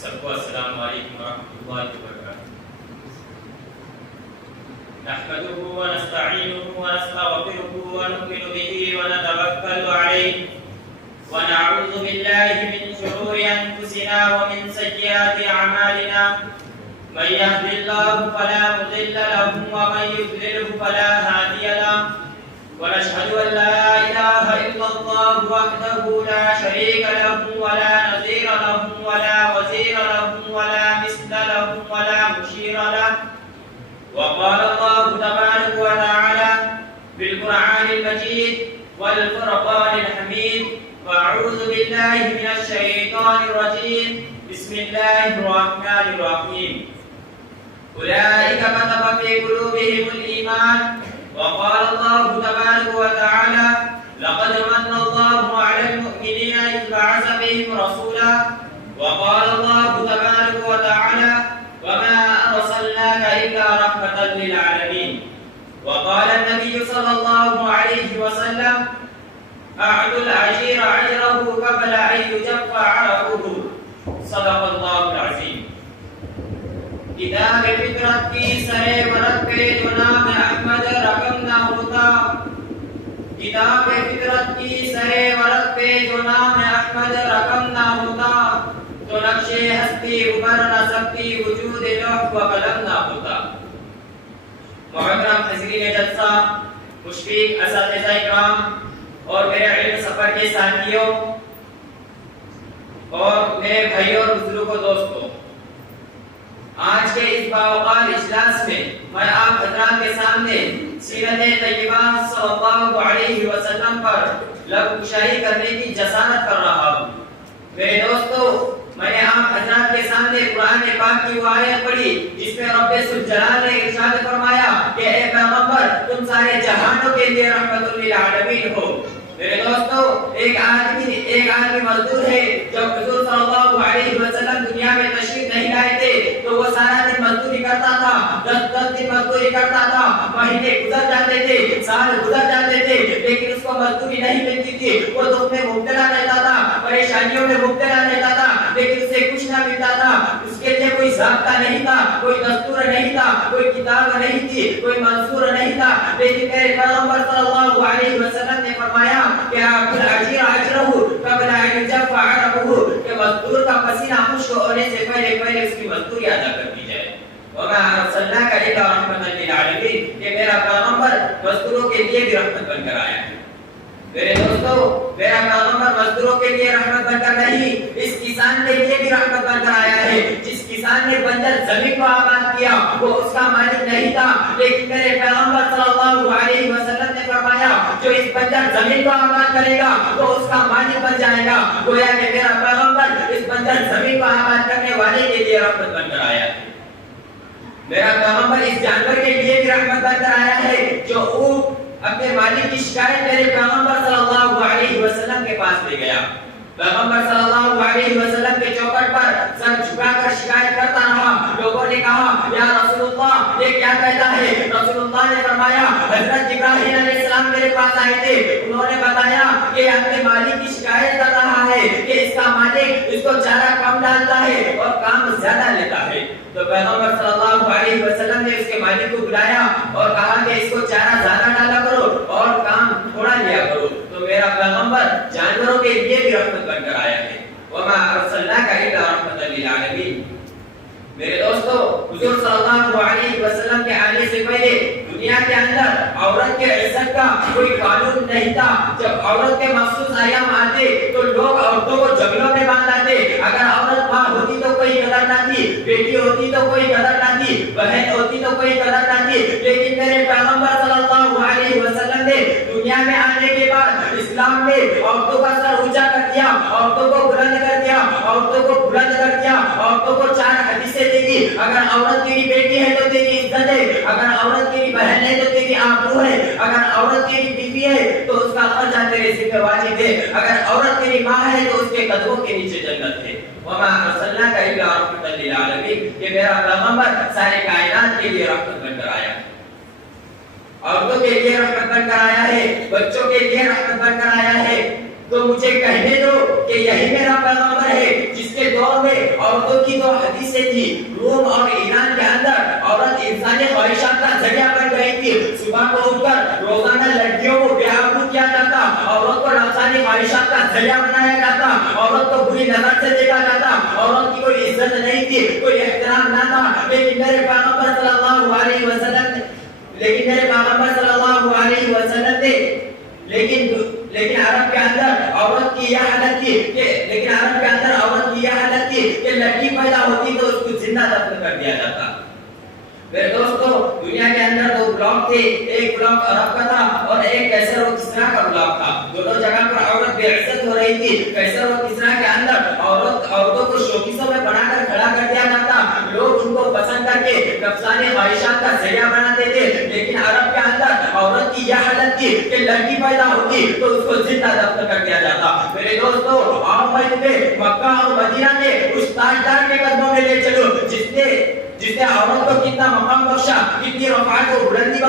سب کو السلام علیکم ورحمۃ اللہ وبرکاتہ۔ نحمده ونستعینه ونستغفره ونؤمن به ونتوکل علیہ ونعوذ باللہ من شرور انفسنا ومن سیئات اعمالنا، من يهد الله فلا مضل له ومن يضلل فلا هادي له، ونشهد ان لا اله الا الله وحده لا شريك له ولا نظير له ولا وزير له ولا مثل له ولا مشير له، وقال الله تبارك وتعالى في القرآن المجيد والفرقان الحميد: وأعوذ بالله من الشيطان الرجيم، بسم الله الرحمن الرحيم. أولئك كتب في قلوبهم الإيمان، وقال الله تبارك وتعالى: لقد من الله على المؤمنين إذ بعث بهم رسولا، وقال الله تبارك وتعالى: وما أرسلناك إلا رحمة للعالمين. وقال النبي صلى الله عليه وسلم: أعطوا الأجير أجره قبل أن يجف عرقه. صدق الله العظيم. کتاب فطرت کی سرے ورق پہ جو نام احمد رقم نہ ہوتا، کتاب فطرت کی سرے ورق پہ جو نام احمد رقم نہ ہوتا، تو نقش ہستی ابھر نہ سکتی، وجود لوح و قلم نہ ہوتا۔ محترم حاضرین جلسہ، مشفق اساتذہ اکرام اور میرے علم سفر کے ساتھیوں اور میرے بھائیوں اور بزرگوں دوستوں، آج کے اس باوقار اجلاس میں میں آپ حضرات کے سامنے سیرت طیبہ صلی اللہ علیہ وسلم پر لب کشائی کرنے کی جسارت کر رہا ہوں۔ میرے دوستو، میں نے آپ حضرات کے سامنے قرآن پاک کی وہ آیت پڑھی جس میں رب ذوالجلال نے ارشاد فرمایا کہ اے پیغمبر، تم سارے جہانوں کے لیے رحمت للعالمین ہو۔ میرے دوستو، ایک آدمی مزدور ہے، جب حضور صلی اللہ علیہ وسلم دنیا میں تشریف نہیں لائے تھے تو وہ سارا دن مزدوری کرتا تھا، 10 دن مزدوری کرتا تھا، مہینے گزر جاتے تھے، سال گزر جاتے تھے، لیکن اس کو مزدوری نہیں ملتی تھی۔ وہ دکھ میں مبتلا رہتا تھا، پریشانیوں میں مبتلا رہتا تھا، لیکن اسے کچھ نہ ملتا تھا۔ اس کے لیے کوئی ضابطہ نہیں تھا، کوئی دستور نہیں تھا، کوئی کتاب نہیں تھی، کوئی منصور نہیں تھا، لیکن میرے پیغمبر صلی اللہ علیہ وسلم نے فرمایا کہ اجر اجرہ قبل ان یجف عرقہ، کہ مزدور کا پسینہ خشک ہونے سے پہلے اس کی مزدوری ادا کر دی جائے۔ وما ارسلناک الا رحمۃ للعالمین، کہ میرا پیغمبر مزدوروں کے لیے بھی رحمت بن کر آیا ہے۔ میرے دوستو، میرا پیغمبر مزدوروں کے لیے رحمت بن کر نہیں، اس کسان کے لیے بھی رحمت بن کر آیا ہے۔ جس کسان نے بنجر زمین کو آباد کیا وہ اس کا مالک نہیں تھا، لیکن میرے پیغمبر صلی اللہ علیہ وسلم نے فرمایا جو اس بنجر زمین کو آباد کرے گا وہ اس کا مالک بن جائے گا۔ گویا کہ میرا پیغمبر اس بنجر زمین کو آباد کرنے والے کے لیے رحمت بن کر آیا ہے۔ میرا پیغمبر اس جانور کے لیے بھی رحمت بن کر آیا ہے جو اونٹ اپنے مالک کی شکایت میرے پیغمبر صلی اللہ علیہ وسلم کے پاس لے گیا۔ پیغمبر صلی اللہ علیہ وسلم کے چوکٹ پر سر جھکا کر شکایت کرتا رہا۔ لوگوں نے کہا یا رسول اللہ یہ کیا کہتا ہے؟ رسول اللہ نے فرمایا حضرت ابراہیم علیہ السلام میرے پاس آئے تھے، انہوں نے بتایا کہ اپنے مالک کی شکایت کر رہا ہے کہ اس کا مالک اس کو چارہ کم ڈالتا ہے اور کام زیادہ لیتا ہے۔ تو پیغمبر صلی اللہ علیہ وسلم نے اس کے مالک کو بلایا اور کہا کہ اس کو چارہ زیادہ ڈالا کرو اور کام تھوڑا لیا کرو۔ تو میرا پیغمبر جانوروں کے لیے بھی رحمت بن کر آیا ہے۔ وما ارسلناک الا رحمۃ للعالمین۔ میرے دوستو، حضور صلی اللہ علیہ وسلم کے آنے سے پہلے دنیا کے اندر عورت کے عزت کا کوئی قانون نہیں تھا۔ جب عورت کے مخصوص ایام آتے تو لوگ عورتوں کو جنگلوں میں باندھ لاتے۔ اگر عورت ماں ہوتی تو کوئی قدر نہ تھی، بیٹی ہوتی تو کوئی قدر نہ تھی، بہن ہوتی تو کوئی قدر نہ تھی، لیکن میرے پیغمبر صلی اللہ علیہ وسلم نے دنیا میں آنے کے بعد اسلام میں عورتوں کا سر اونچا کر دیا، عورتوں کو بلند کر دیا، عورتوں کو بلند کر دیا، عورتوں کو 4 حدیثیں دے دی۔ اگر عورت تیری بیٹی ہے تو تیری عزت ہے، اگر عورت تیری بہن ہے تو تیری آبرو ہے، اگر عورت تیری بیوی ہے تو اس کا خرچہ تیرے ذمہ پہ واجب ہے، اگر عورت تیری ماں ہے تو اس کے قدموں کے نیچے جنت ہے۔ وما ارسلناک الا رحمۃ للعالمین، کہ میرا پیغمبر سارے کائنات کے لیے رحمت بن کر آیا ہے۔ عورتوں کے لیے رحمت بن کر آیا ہے، بچوں کے لیے رحمت بن کر آیا ہے۔ تو مجھے کہنے دو کہ یہی میرا پیغمبر ہے جس کے دور میں عورتوں کی تو حدیثیں تھی روم اور ایران کے اندر عورت انسانی خواہشات کا ذریعہ بن گئی تھی. صبح کو اٹھ کر روزانہ لڑکیوں کو بے آبرو کیا جاتا, عورت کو انسانی خواہشات کا ذریعہ بنایا جاتا, عورت کو بری نظر سے دیکھا جاتا, عورت کی کوئی عزت نہیں تھی, کوئی احترام نہ تھا. لیکن میرے پیغمبر صلی اللہ علیہ وسلم نے لیکن عرب کے اندر عورت کی یہ حالت تھی کہ لڑکی پیدا ہوتی تو اس کو زندہ دفن کر دیا جاتا. میرے دوستو, دنیا کے اندر دو بلاک تھے, ایک بلاک عرب کا تھا اور ایک کیسر و کسرا کا بلاک تھا. دونوں جگہ پر عورت بے عزت ہو رہی تھی. کیسر و کسرا کے اندر عورتوں کو شوکیسوں میں بنا کر کھڑا کر دیا جاتا, لوگ ان کو پسند کر کے نفسانی خواہشات کا ذریعہ بناتے تھے. لیکن عرب کے اندر عورت کی یہ حالت تھی کہ لڑکی پیدا ہوتی تو اس کو زندہ دفن کر دیا جاتا. میرے دوستو, آؤ میں مکہ اور مدینہ کے اس تاجدار کے قدموں میں لے چلو جس نے عورت کو کتنا مقام بخشا, کتنی رفعت و بلندی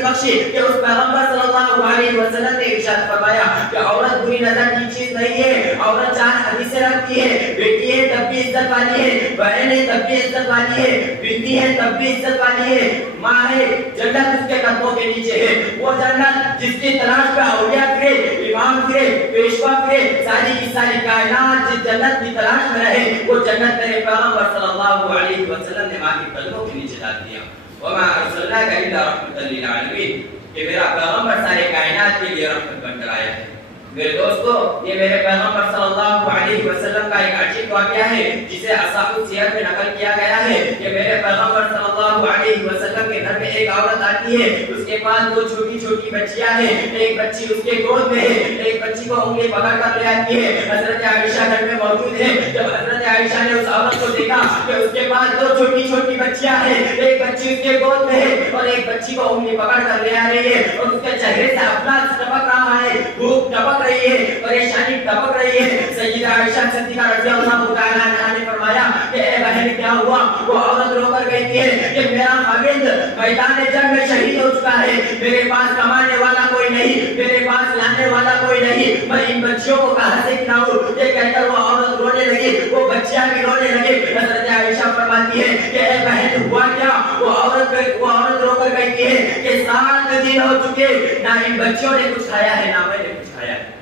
بخشی کہ اس پیغمبر صلی اللہ علیہ وسلم نے ارشاد فرمایا کہ عورت بری نظر کی چیز نہیں ہے, عورت جان حدیث رکھتی ہے, بیٹی ہے تب بھی عزت والی ہے, بہن ہے تب بھی عزت والی ہے, بیٹی ہے تب بھی عزت والی ہے, ماں ہے. جنت اس کے قدموں کے نیچے ہے, وہ جنت جس کی تلاش پہ اولیاء پھرے, امام پھرے, پیشوا پھرے, ساری کی ساری کائنات جس جنت کی تلاش میں رہے, وہ جنت میرے پیغمبر صلی اللہ علیہ وسلم نے ماں کے قدموں کے نیچے ڈال دیا. وما ارسلناک الا رحمۃ للعالمین, کہ میرا پیغمبر سارے کائنات کے لیے رحمت بن کر آیا ہے. میرے دوستو, یہ میرے پیغمبر صلی اللہ علیہ وسلم کا ایک عجیب واقعہ ہے جسے اصحاب السیر میں نقل کیا گیا ہے کہ میرے پیغمبر صلی اللہ علیہ وسلم کے گھر میں ایک عورت آتی ہے, اس کے پاس دو چھوٹی چھوٹی بچیاں ہیں, ایک بچی اس کے گود میں ہے, ایک بچی کو انگلی پکڑ کر لے آتی ہے. حضرت عائشہ گھر میں موجود ہے. جب حضرت عائشہ نے اس عورت کو دیکھا کہ اس کے پاس دو چھوٹی چھوٹی بچیاں ہیں, ایک بچی اس کے گود میں ہے اور ایک بچی کو انگلی پکڑ کر لے آ رہی ہے, اور اس کے چہرے سے افلاس ٹپک رہا ہے, بھوک ٹپک رہی ہے, پریشانی ٹپک رہی ہے. سیدہ عائشہ صدیقہ رضی اللہ تعالی عنہا نے فرمایا کہ اے بہن کیا ہوا؟ وہ عورت رو کر کہتی ہے کہ میرا خاوند میدان جنگ میں شہید ہو چکا ہے, میرے پاس کمانے والا کوئی نہیں, میرے پاس لانے والا کوئی نہیں, میں ان بچیوں کو کہاں سے کھلاؤں؟ یہ کہہ کر وہ عورت رونے لگی, وہ بچیاں بھی رونے لگی. حضرت عائشہ فرماتی ہے کہ اے بہن ہوا کیا؟ وہ عورت رو کر کہتی ہے کہ 7 دن ہو چکے, نہ ان بچیوں نے کچھ کھایا ہے نہ میں نے کچھ کھایا ہے.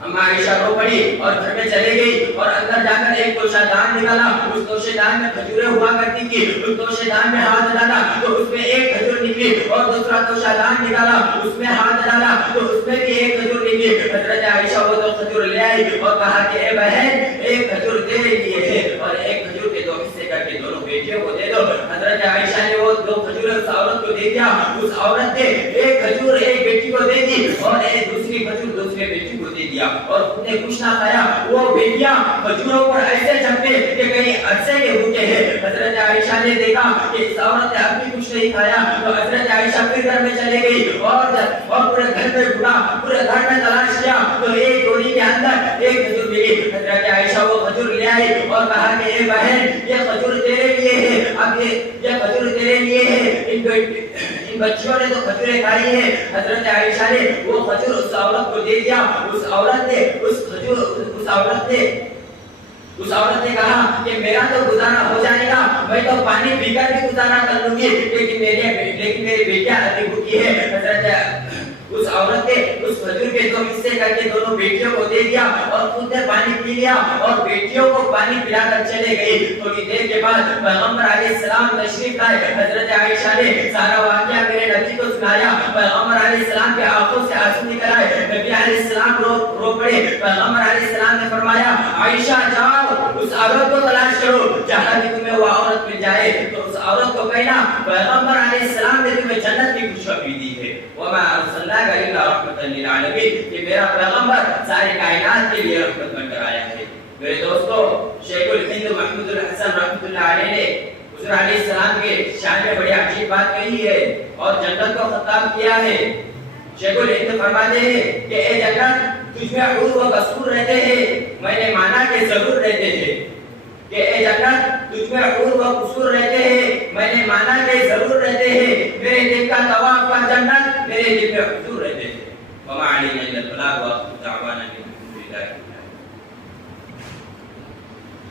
اما عائشہ رو پڑی اور گھر میں چلے گئی اور اندر جا کر ایک توشہ دان نکالا. اس توشہ دان میں کھجوریں ہوا کرتی تھی. اس توشہ دان میں ہاتھ ڈالا تو اس میں ایک کھجور نکلی, اور دوسرا توشہ دان نکالا, اس میں ہاتھ ڈالا تو اس میں بھی ایک کھجور نکلی. حضرت عائشہ وہ 2 کھجور لے آئی اور کہا کہ اے بہن ایک کھجور تیرے لیے ہے اور ایک کھجور کے 2 حصے کر کے دونوں بیٹیوں کو دے دو. حضرت عائشہ نے وہ 2 کھجور اس عورت کو دے دیا. اس عورت نے ایک کھجور ایک بیٹی کو دے دی اور ایک دوسری کھجور دوسرے بیٹی کو دے دیا, اور خود نے کچھ نہ کھایا. وہ بیٹیاں کھجوروں پر ایسے جمتے کہ کہیں عرصے کے بھوکے ہیں. حضرت عائشہ نے دیکھا کہ اس عورت نے اب بھی کچھ نہیں کھایا, تو حضرت عائشہ پھر گھر میں چلے گئی اور پورے گھر میں ڈھونڈا, پورے گھر میں تلاش کیا تو ایک ڈوری کے اندر ایک کھجور ملی. حضرت عائشہ وہ کھجور لے آئی اور کہا کہ اے بہن یہ کھجور تیرے لیے ہے, اب یہ کھجور تیرے لیے ہے. ان بچیوں نے تو کھجوریں کھائی ہیں. حضرت عائشہ نے وہ کھجور اس عورت کو دے دیا. اس عورت نے کہا کہ میرا تو گزارا ہو جائے گا, میں تو پانی پی کر بھی گزارا کر لوں گی, لیکن میری بیٹیاں ابھی بھوکی ہے. حضرت اس عورت نے اس کھجور کے 2 حصے کر کے دونوں بیٹیوں کو دے دیا اور خود نے پانی پی لیا اور بیٹیوں کو پانی پلا کر چلے گئی. تھوڑی دیر کے بعد پیغمبر علیہ السلام تشریف لائے. حضرت عائشہ نے سارا واقعہ میرے نبی کو سنایا. پیغمبر علیہ السلام کے آنکھوں سے آنسو نکل آئے. نبی علیہ السلام رو پڑے. پیغمبر علیہ السلام نے فرمایا عائشہ جاؤ اس عورت کو تلاش کرو, جہاں بھی تمہیں وہ عورت مل جائے تو اس عورت کو کہنا پیغمبر علیہ السلام نے تمہیں جنت کی خوشخبری دی ہے. وما ارسلناک الا رحمۃ للعالمین, کہ میرا پیغمبر ساری کائنات کے لیے رحمت بن کر آیا ہے. میرے دوستو, شیخ الہند محمود الحسن رحمۃ اللہ علیہ نے حضور علیہ السلام کے شان میں بڑی عجیب بات کہی ہے اور جنت کو خطاب کیا ہے. شیخ الہند فرماتے ہیں کہ اے جنت تجھ میں حور و قصور رہتے ہیں, میں نے مانا کہ ضرور